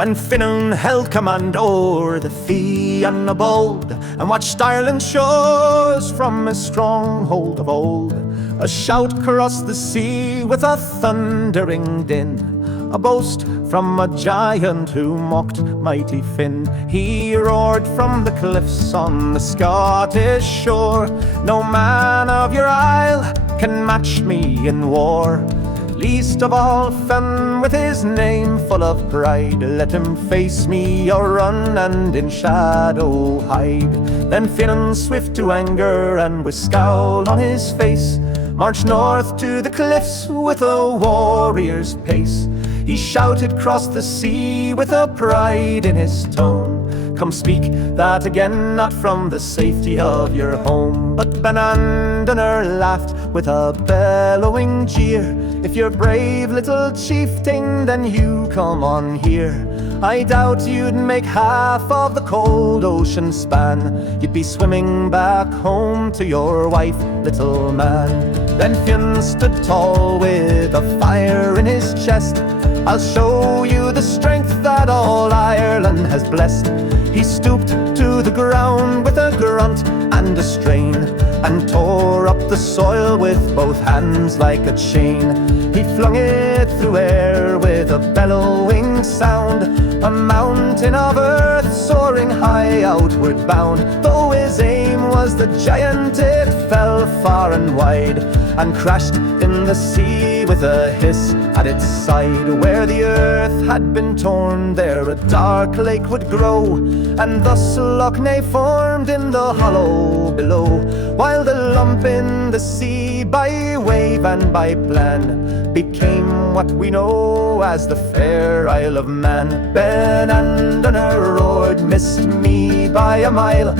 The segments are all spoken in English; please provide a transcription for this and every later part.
when Fenian held command o'er the fionn bold, and watched Ireland's shores from a stronghold of old. A shout crossed the sea with a thundering din, a boast from a giant who mocked mighty Finn. He roared from the cliffs on the Scottish shore, "No man of your isle can match me in war. Least of all Fionn, with his name full of pride, let him face me or run and in shadow hide." Then Fionn, swift to anger and with scowl on his face, marched north to the cliffs with a warrior's pace. He shouted across the sea with a pride in his tone, "Come speak that again, not from the safety of your home." But Benandonner laughed with a bellowing jeer, "If you're brave, little chieftain, then you come on here. I doubt you'd make half of the cold ocean span. You'd be swimming back home to your wife, little man." Then Fionn stood tall with a fire in his chest, "I'll show you the strength that all Ireland has blessed." He stooped to the ground with a grunt and a strain, and tore up the soil with both hands like a chain. He flung it through air with a bellowing sound, a mountain of earth soaring high outward bound. Though his aim was the giant, it fell far and wide, and crashed in the sea with a hiss at its side. Where the earth had been torn, there a dark lake would grow, and thus Loch Ness formed in the hollow below, while the lump in the sea, by wave and by plan, became what we know as the fair Isle of Man. Benandonner roared, "Missed me by a mile.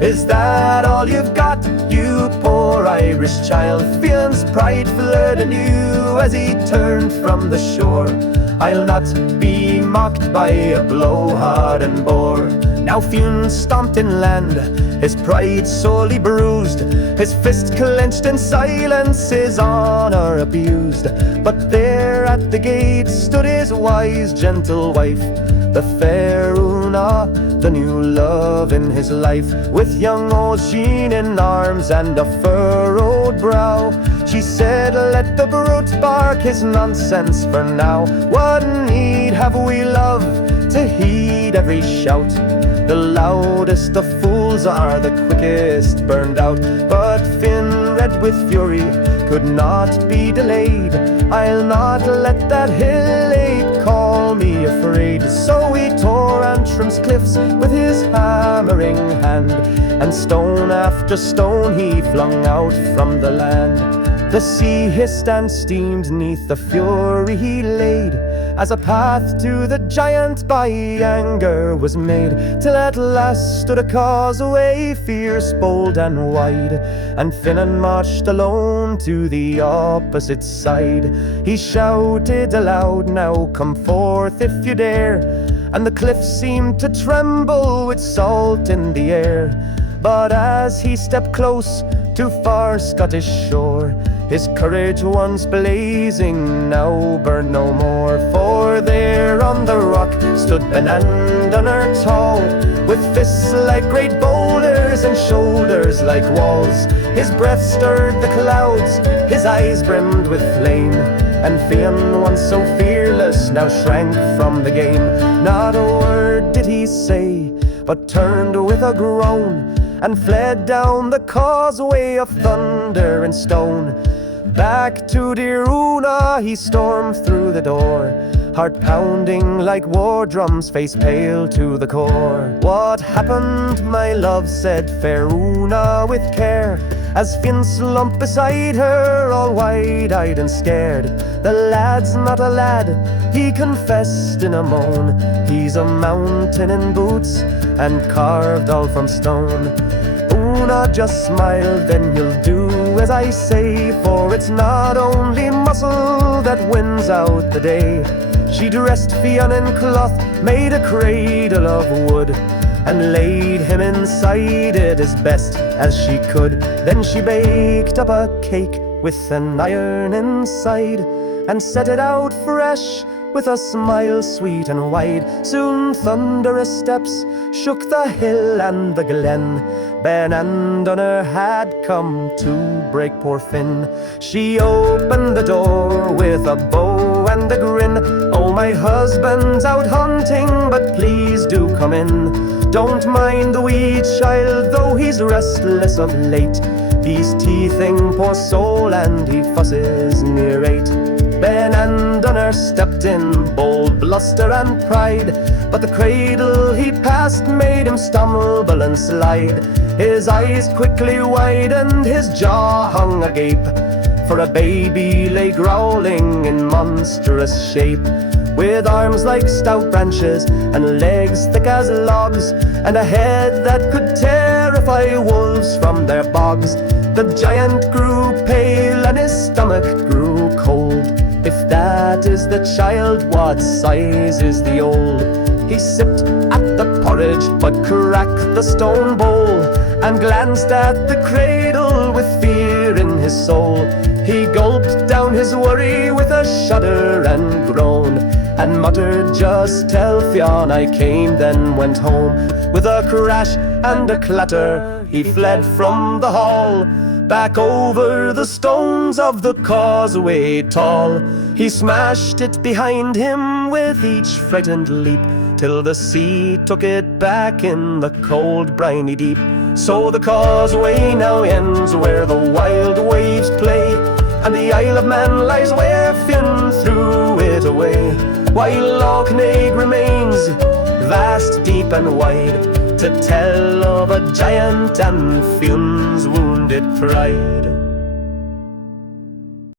Is that all you've got, you poor Irish child?" Fionn's pride flared anew as he turned from the shore. "I'll not be mocked by a blowhard boar." Now Fionn stomped inland, his pride sorely bruised, his fist clenched in silence, his honor abused. But there at the gate stood his wise, gentle wife, the fair Una, the new love in his life. With young old Sheen in arms and a furrowed brow, she said, "Let the brute bark his nonsense for now. What need have we, love, to heed every shout? The loudest of fools are the quickest burned out." But Fionn, red with fury, could not be delayed. "I'll not let that hill lake call me afraid." So he tore Antrim's cliffs with his hammering hand, and stone after stone he flung out from the land. The sea hissed and steamed neath the fury he laid, as a path to the giant by anger was made, till at last stood a causeway, fierce, bold and wide, and Fionn marched alone to the opposite side. He shouted aloud, "Now come forth if you dare," and the cliffs seemed to tremble with salt in the air. But as he stepped close to far Scottish shore, his courage once blazing now burned no more. For there on the rock stood Benandonner tall, with fists like great boulders and shoulders like walls. His breath stirred the clouds, his eyes brimmed with flame, and Fionn, once so fearless, now shrank from the game. Not a word did he say, but turned with a groan, and fled down the causeway of thunder and stone. Back to dear Una he stormed through the door, heart pounding like war drums, face pale to the core. "What happened, my love?" said fair Una with care, as Fionn slumped beside her, all wide-eyed and scared. "The lad's not a lad," he confessed in a moan. "He's a mountain in boots, and carved all from stone." Una just smiled, "Then you'll do as I say, for it's not only muscle that wins out the day." She dressed Fionn in cloth, made a cradle of wood, and laid him inside it as best as she could. Then she baked up a cake with an iron inside, and set it out fresh, with a smile sweet and wide. Soon thunderous steps shook the hill and the glen. Benandonner had come to break poor Finn. She opened the door with a bow and a grin. "Oh, my husband's out hunting, but please do come in. Don't mind the wee child, though he's restless of late. He's teething, poor soul, and he fusses near 8. Benandonner stepped in, bold bluster and pride, but the cradle he passed made him stumble and slide. His eyes quickly widened, his jaw hung agape, for a baby lay growling in monstrous shape. With arms like stout branches, and legs thick as logs, and a head that could terrify wolves from their bogs. The giant grew pale, and his stomach grew cold. If that is the child, what size is the old? He sipped at the porridge, but cracked the stone bowl, and glanced at the cradle with fear in his soul. He gulped down his worry with a shudder and groan, and muttered, "Just tell Fionn I came, then went home." With a crash and a clatter, he fled from the hall, back over the stones of the causeway tall. He smashed it behind him with each frightened leap, till the sea took it back in the cold briny deep. So the causeway now ends where the wild waves play, and the Isle of Man lies where Fionn threw it away, while Loch Neagh remains, vast, deep and wide, to tell of a giant and Fionn's wounded pride.